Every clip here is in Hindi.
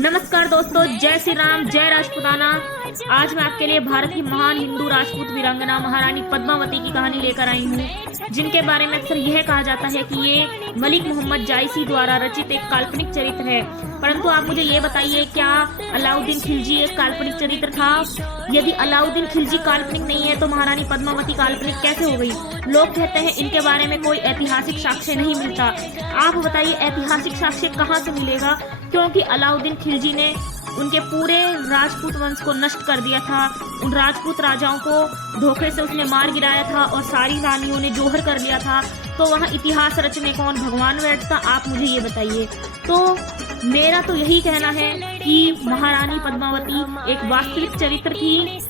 नमस्कार दोस्तों, जय श्री राम, जय राजपूताना। आज मैं आपके लिए भारत की महान हिंदू राजपूत वीरांगना महारानी पद्मावती की कहानी लेकर आई हूँ, जिनके बारे में अक्सर यह कहा जाता है कि ये मलिक मोहम्मद जायसी द्वारा रचित एक काल्पनिक चरित्र है। परंतु आप मुझे ये बताइए, क्या अलाउद्दीन खिलजी एक काल्पनिक चरित्र था? यदि अलाउद्दीन खिलजी काल्पनिक नहीं है तो महारानी पद्मावती काल्पनिक कैसे हो गई? लोग कहते हैं इनके बारे में कोई ऐतिहासिक साक्ष्य नहीं मिलता। आप बताइए, ऐतिहासिक साक्ष्य कहाँ से मिलेगा? क्योंकि अलाउद्दीन खिलजी ने उनके पूरे राजपूत वंश को नष्ट कर दिया था। उन राजपूत राजाओं को धोखे से उसने मार गिराया था और सारी रानियों ने जोहर कर लिया था। तो वहाँ इतिहास रचने कौन भगवान बैठता? आप मुझे ये बताइए। तो मेरा तो यही कहना है कि महारानी पद्मावती एक वास्तविक चरित्र थी,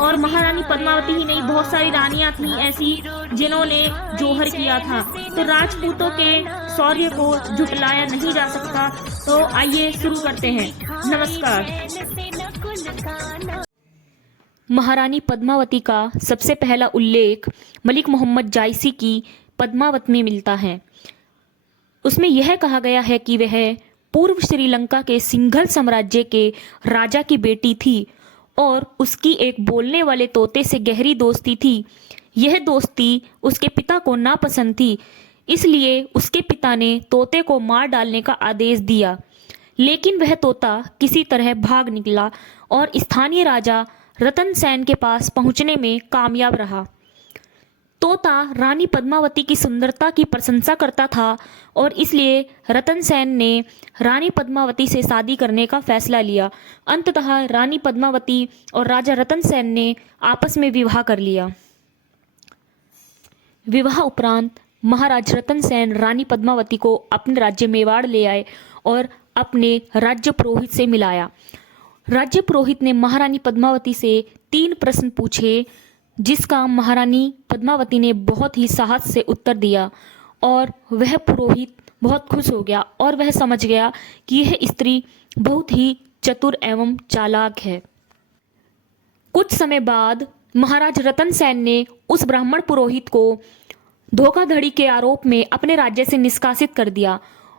और महारानी पद्मावती ही नहीं, बहुत सारी रानियां थीं ऐसी जिन्होंने जोहर किया था। तो राजपूतों के शौर्य को झुटलाया नहीं जा सकता। तो आइए शुरू करते हैं। नमस्कार। महारानी पद्मावती का सबसे पहला उल्लेख मलिक मोहम्मद जायसी की पद्मावत में मिलता है। उसमें यह कहा गया है कि वह पूर्व श्रीलंका के सिंघल साम्राज्य के राजा की बेटी थी और उसकी एक बोलने वाले तोते से गहरी दोस्ती थी। यह दोस्ती उसके पिता को नापसंद थी, इसलिए उसके पिता ने तोते को मार डालने का आदेश दिया। लेकिन वह तोता किसी तरह भाग निकला और स्थानीय राजा रतन सेन के पास पहुंचने में कामयाब रहा। तोता रानी पद्मावती की सुंदरता की प्रशंसा करता था और इसलिए रतन सेन ने रानी पद्मावती से शादी करने का फैसला लिया। अंततः रानी पद्मावती और राजा रतन सेन ने आपस में विवाह कर लिया। विवाह उपरांत महाराज रतन सेन रानी पद्मावती को अपने राज्य मेवाड़ ले आए और अपने राज्य पुरोहित से मिलाया। राज्य पुरोहित ने महारानी पद्मावती से 3 प्रश्न पूछे, जिसका महारानी पद्मावती ने बहुत ही साहस से उत्तर दिया और वह पुरोहित बहुत खुश हो गया और वह समझ गया कि यह स्त्री बहुत ही चतुर एवं चालाक है। कुछ समय बाद महाराज रतन सेन ने उस ब्राह्मण पुरोहित को धोखाधड़ी के आरोप में अपने राज्य से निष्कासित कर दिया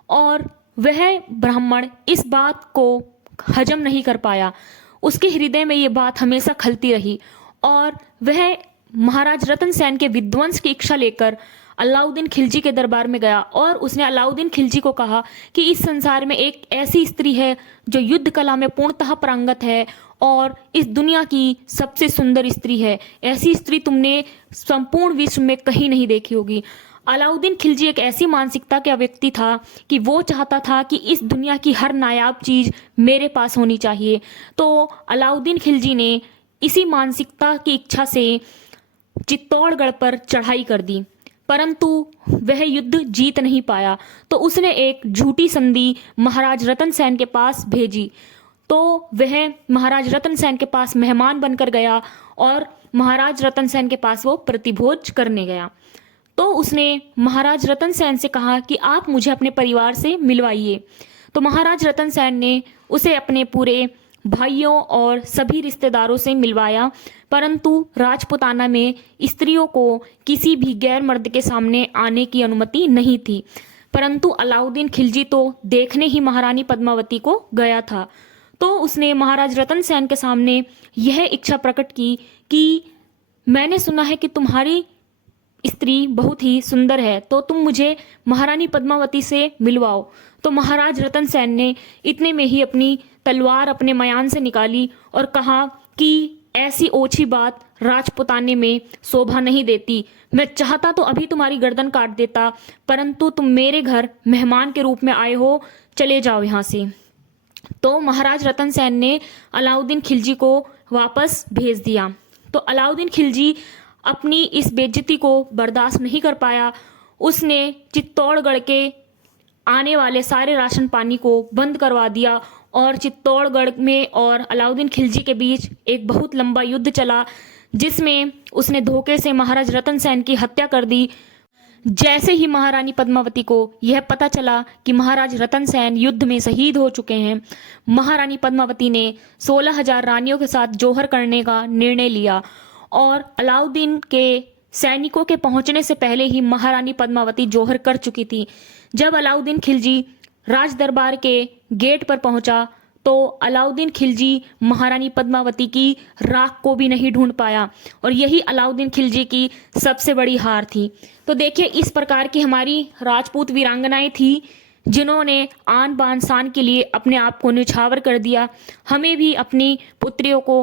और वह ब्राह्मण इस बात को हजम नहीं कर पाया। उसके हृदय में ये बात हमेशा खलती रही और वह महाराज रतन सेन के विध्वंस की इच्छा लेकर अलाउद्दीन खिलजी के दरबार में गया और उसने अलाउद्दीन खिलजी को कहा कि इस संसार में एक ऐसी स्त्री है जो युद्ध कला में पूर्णतः पारंगत है और इस दुनिया की सबसे सुंदर स्त्री है। ऐसी स्त्री तुमने संपूर्ण विश्व में कहीं नहीं देखी होगी। अलाउद्दीन खिलजी एक ऐसी मानसिकता का व्यक्ति था कि वो चाहता था कि इस दुनिया की हर नायाब चीज़ मेरे पास होनी चाहिए। तो अलाउद्दीन खिलजी ने इसी मानसिकता की इच्छा से चित्तौड़गढ़ पर चढ़ाई कर दी, परंतु वह युद्ध जीत नहीं पाया। तो उसने एक झूठी संधि महाराज रतन सेन के पास भेजी। तो वह महाराज रतन सेन के पास मेहमान बनकर गया और महाराज रतन सेन के पास वो प्रतिभोज करने गया। तो उसने महाराज रतन सेन से कहा कि आप मुझे अपने परिवार से मिलवाइए। तो महाराज रतन सेन ने उसे अपने पूरे भाइयों और सभी रिश्तेदारों से मिलवाया, परंतु राजपूताना में स्त्रियों को किसी भी गैर मर्द के सामने आने की अनुमति नहीं थी। परंतु अलाउद्दीन खिलजी तो देखने ही महारानी पद्मावती को गया था। तो उसने महाराज रतन सेन के सामने यह इच्छा प्रकट की कि मैंने सुना है कि तुम्हारी स्त्री बहुत ही सुंदर है, तो तुम मुझे महारानी पद्मावती से मिलवाओ। तो महाराज रतन सेन ने इतने में ही अपनी तलवार अपने मयान से निकाली और कहा कि ऐसी ओछी बात राजपुताने में शोभा नहीं देती। मैं चाहता तो अभी तुम्हारी गर्दन काट देता, परंतु तुम मेरे घर मेहमान के रूप में आए हो, चले जाओ यहाँ से। तो महाराज रतन सेन ने अलाउद्दीन खिलजी को वापस भेज दिया। तो अलाउद्दीन खिलजी अपनी इस बेइज्जती को बर्दाश्त नहीं कर पाया। उसने चित्तौड़गढ़ के आने वाले सारे राशन पानी को बंद करवा दिया और चित्तौड़गढ़ में और अलाउद्दीन खिलजी के बीच एक बहुत लंबा युद्ध चला, जिसमें उसने धोखे से महाराज रतन सेन की हत्या कर दी। जैसे ही महारानी पद्मावती को यह पता चला कि महाराज रतन सेन युद्ध में शहीद हो चुके हैं, महारानी पद्मावती ने 16,000 रानियों के साथ जोहर करने का निर्णय लिया और अलाउद्दीन के सैनिकों के पहुंचने से पहले ही महारानी पद्मावती जोहर कर चुकी थी। जब अलाउद्दीन खिलजी राज दरबार के गेट पर पहुंचा तो अलाउद्दीन खिलजी महारानी पद्मावती की राख को भी नहीं ढूंढ पाया और यही अलाउद्दीन खिलजी की सबसे बड़ी हार थी। तो देखिए, इस प्रकार की हमारी राजपूत वीरांगनाएं थी जिन्होंने आन बान शान के लिए अपने आप को न्यौछावर कर दिया। हमें भी अपनी पुत्रियों को